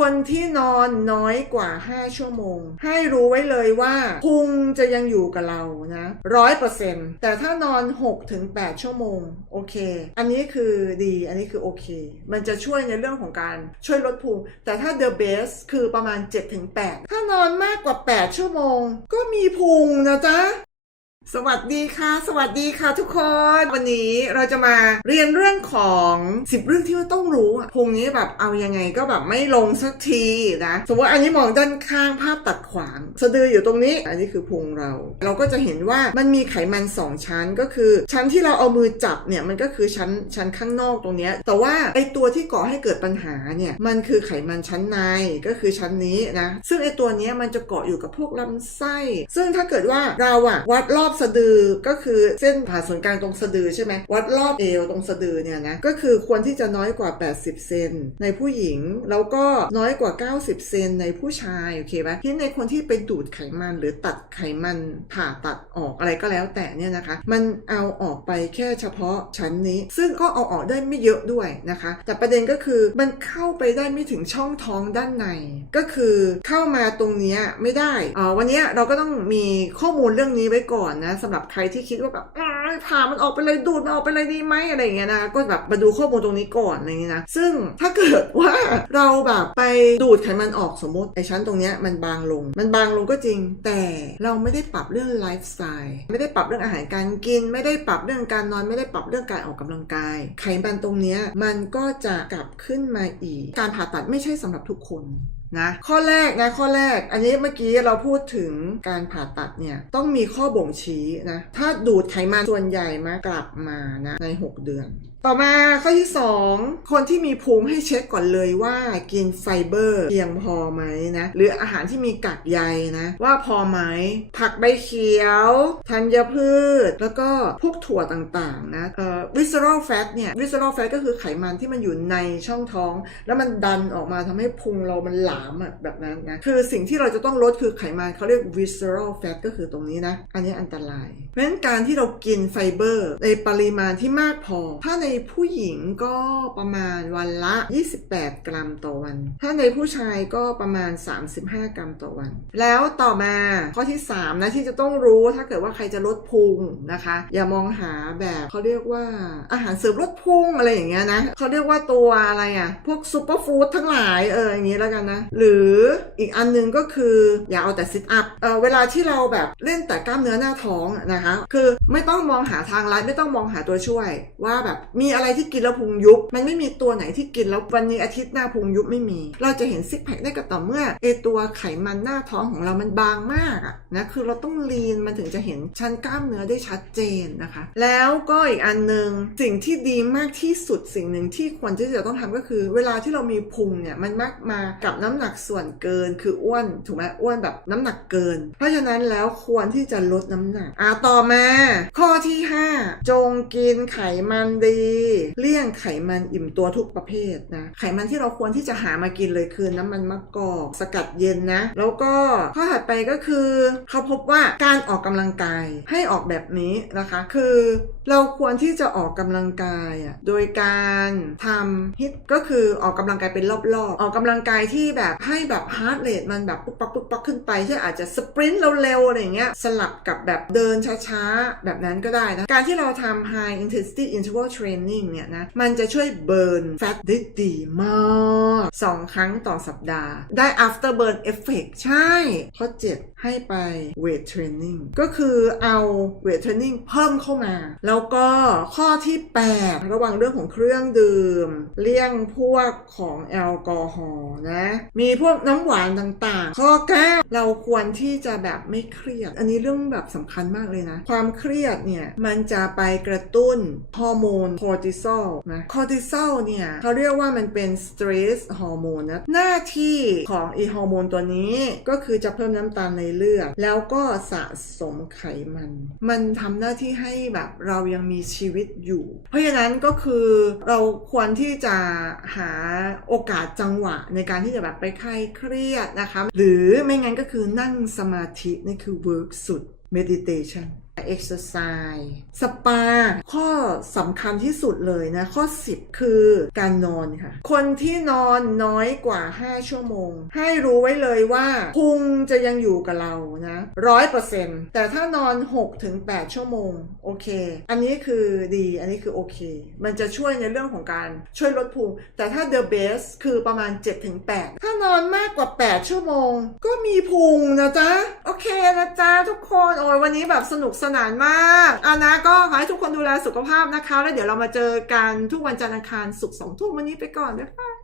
คนที่นอนน้อยกว่า 5 ชั่วโมง ให้รู้ไว้เลยว่าพุงจะยังอยู่กับเรานะร้อยเปอร์เซ็นต์แต่ถ้านอน 6-8ถึงชั่วโมง โอเค อันนี้คือดีอันนี้คือโอเค มันจะช่วยในเรื่องของการช่วยลดพุง แต่ถ้า the best คือประมาณ 7-8 ถ้านอนมากกว่า 8 ชั่วโมง ก็มีพุงนะจ๊ะ สวัสดีค่ะ สวัสดีค่ะทุกคนวันนี้เราจะมาเรียนเรื่องของสิบเรื่องที่ว่าต้องรู้อะพุงนี้แบบเอายังไงก็แบบไม่ลงสักทีนะสมมติอันนี้มองด้านข้างภาพตัดขวางสะดืออยู่ตรงนี้ อันนี้คือพุงเรา เราก็จะเห็นว่ามันมีไขมันสองชั้นก็คือ ชั้นที่เราเอามือจับเนี่ยมันก็คือชั้นชั้นข้างนอกตรงนี้แต่ว่าไอตัวที่ก่อให้เกิดปัญหาเนี่ยมันคือไขมันชั้นในก็คือชั้นนี้นะซึ่งไอตัวนี้มันจะเกาะอยู่กับพวกลำไส้ ซึ่งถ้าเกิดว่าเราอะวัดรอบสะดือก็คือเส้นผ่าศูนย์กลางตรงสะดือใช่ไหมวัดรอบเอวตรงสะดือเนี่ยนะก็คือควรที่จะน้อยกว่า 80 เซนในผู้หญิง แล้วก็น้อยกว่า 90 เซนในผู้ชายโอเคไหมที่ในคนที่ไปดูดไขมันหรือตัดไขมันผ่าตัดออกอะไรก็แล้วแต่เนี่ยนะคะ มันเอาออกไปแค่เฉพาะชั้นนี้ ซึ่งก็เอาออกได้ไม่เยอะด้วยนะคะ แต่ประเด็นก็คือมันเข้าไปได้ไม่ถึงช่องท้องด้านใน ก็คือเข้ามาตรงนี้ไม่ได้อ่วันนี้เราก็ต้องมีข้อมูลเรื่องนี้ไว้ก่อนนะสำหรับใครที่คิดว่าแบบผ่ามันออกไปเลยดูดมันออกไปเลยดีไหมอะไรอย่างเงี้ยนะก็แบบมาดูข้อมูลตรงนี้ก่อนอะไรเงี้ยนะซึ่งถ้าเกิดว่าเราแบบไปดูดไขมันออกสมมติไอชั้นตรงเนี้ยมันบางลง มันบางลงก็จริง แต่เราไม่ได้ปรับเรื่องไลฟ์สไตล์ไม่ได้ปรับเรื่องอาหารการกิน ไม่ได้ปรับเรื่องการนอนไม่ได้ปรับเรื่องการออกกำลังกาย ไขมันตรงเนี้ยมันก็จะกลับขึ้นมาอีก การผ่าตัดไม่ใช่สำหรับทุกคน นะข้อแรกนะข้อแรก อันนี้เมื่อกี้เราพูดถึงการผ่าตัดเนี่ยต้องมีข้อบ่งชี้นะถ้าดูดไขมันส่วนใหญ่มากลับมานะใน 6 เดือน ต่อมาข้อที่ 2 คนที่มีพุงให้เช็คก่อนเลยว่ากินไฟเบอร์เพียงพอไหมนะหรืออาหารที่มีกากใยนะว่าพอไหมผักใบเขียวธัญพืช แล้วก็พวกถั่วต่างๆนะเอ่อ visceral fat เนี่ย visceral fat ก็คือไขมันที่มันอยู่ในช่องท้อง แล้วมันดันออกมาทำให้พุงเรามันหลาามอะแบบนั้นนะ คือสิ่งที่เราจะต้องลดคือไขมันเขาเรียก visceral fat ก็คือตรงนี้นะ อันนี้อันตราย เพราะฉะนั้นการที่เรากินไฟเบอร์ในปริมาณที่มากพอ ถ้าในผู้หญิงก็ประมาณวันละ 28 กรัมต่อวัน ถ้าในผู้ชายก็ประมาณ 35 กรัมต่อวัน แล้วต่อมาข้อที่ 3 นะ ที่จะต้องรู้ถ้าเกิดว่าใครจะลดพุงนะคะ อย่ามองหาแบบเขาเรียกว่าอาหารเสริมลดพุงอะไรอย่างเงี้ยนะเขาเรียกว่าตัวอะไรอะพวกซูเปอร์ฟู้ดทั้งหลายเอออย่างงี้แล้วกันนะหรืออีกอันหนึงก็คืออย่าเอาแต่ซิทอัพเเวลาที่เราแบบเล่นแต่กล้ามเนื้อหน้าท้องนะคะคือไม่ต้องมองหาทางลัดไม่ต้องมองหาตัวช่วย ว่าแบบมีอะไรที่กินแล้วพุงยุบ มันไม่มีตัวไหนที่กินแล้ววันนี้อาทิตย์หน้าพุงยุบไม่มี เราจะเห็นซิกแพคได้ก็ต่อเมื่อเอตัวไขมันหน้าท้องของเรามันบางมากอะนะคือเราต้องลีนมันถึงจะเห็นชั้นกล้ามเนื้อได้ชัดเจนนะคะ แล้วก็อีกอันหนึ่งสิ่งที่ดีมากที่สุดสิ่งหนึ่งที่ควรที่จะต้องทำก็คือ เวลาที่เรามีพุงเนี่ยมันมักมากับน้ำหนักส่วนเกินคืออ้วนถูกไหมอ้วนแบบน้ำหนักเกิน เพราะฉะนั้นแล้วควรที่จะลดน้ำหนักอะต่อมา ข้อที่ 5 จงกินไขมันดี เลี่ยงไขมันอิ่มตัวทุกประเภทนะไขมันที่เราควรที่จะหามากินเลยคือน้ำมันมะกอกสกัดเย็นนะ แล้วก็ข้อถัดไปก็คือเขาพบว่าการออกกำลังกายให้ออกแบบนี้นะคะ คือเราควรที่จะออกกำลังกายอะโดยการทำฮิตก็คือออกกำลังกายเป็นรอบๆ ออกกำลังกายที่แบบให้แบบฮาร์ดเรทมันแบบปุ๊บปักปุ๊บปักขึ้นไปเช่นอาจจะสปรินต์เร็วๆอะไรเงี้ยสลับกับแบบเดินช้าๆ แบบนั้นก็ได้นะ การที่เราทำ high intensity interval training เนี่ยนะ มันจะช่วยเบิร์นแฟตได้ดีมากสองครั้งต่อสัปดาห์ ได้ after burn effect ใช่ข้อ7ให้ไป weight training ก็คือเอา weight training เพิ่มเข้ามา แล้วก็ข้อที่ 8 ระวังเรื่องของเครื่องดื่ม เลี่ยงพวกของแอลกอฮอล์นะมีพวกน้ำหวานต่างๆ ข้อ9เราควรที่จะแบบไม่เครียด อันนี้เรื่องแบบสำคัญมากเลยนะ ความเครียดเนี่ย มันจะไปกระตุ้นฮอร์โมนคอร์ติซอลนะคอร์ติซอลเนี่ยเขาเรียกว่ามันเป็นสเตรสฮอร์โมนนะหน้าที่ของอีฮอร์โมนตัวนี้ก็คือจะเพิ่มน้ำตาลในเลือดแล้วก็สะสมไขมัน มันทำหน้าที่ให้แบบเรายังมีชีวิตอยู่ เพราะฉะนั้นก็คือเราควรที่จะหาโอกาสจังหวะในการที่จะแบบไปคลายเครียดนะคะ หรือไม่งั้นก็คือนั่งสมาธินี่คือเวิร์กสุด meditation exercise สปา ข้อสำคัญที่สุดเลยนะ ข้อ 10 คือการนอนค่ะ คนที่นอนน้อยกว่า 5 ชั่วโมง ให้รู้ไว้เลยว่าพุงจะยังอยู่กับเรานะร้อยเปอร์เซ็นต์แต่ถ้านอน6ถึง8ชั่วโมง โอเค อันนี้คือดีอันนี้คือโอเค มันจะช่วยในเรื่องของการช่วยลดพุง แต่ถ้า the best คือประมาณ7ถึง8ถ้านอนมากกว่า 8 ชั่วโมง ก็มีพุงนะจ๊ะ โอเคนะจ๊ะทุกคนโอ้ยวันนี้แบบสนุกสนานมากอานะก็ขอให้ทุกคนดูแลสุขภาพนะคะ แล้วเดี๋ยวเรามาเจอกันทุกวันจันทร์อังคารศุกร์สองทุ่มวันนี้ไปก่อนนะคะ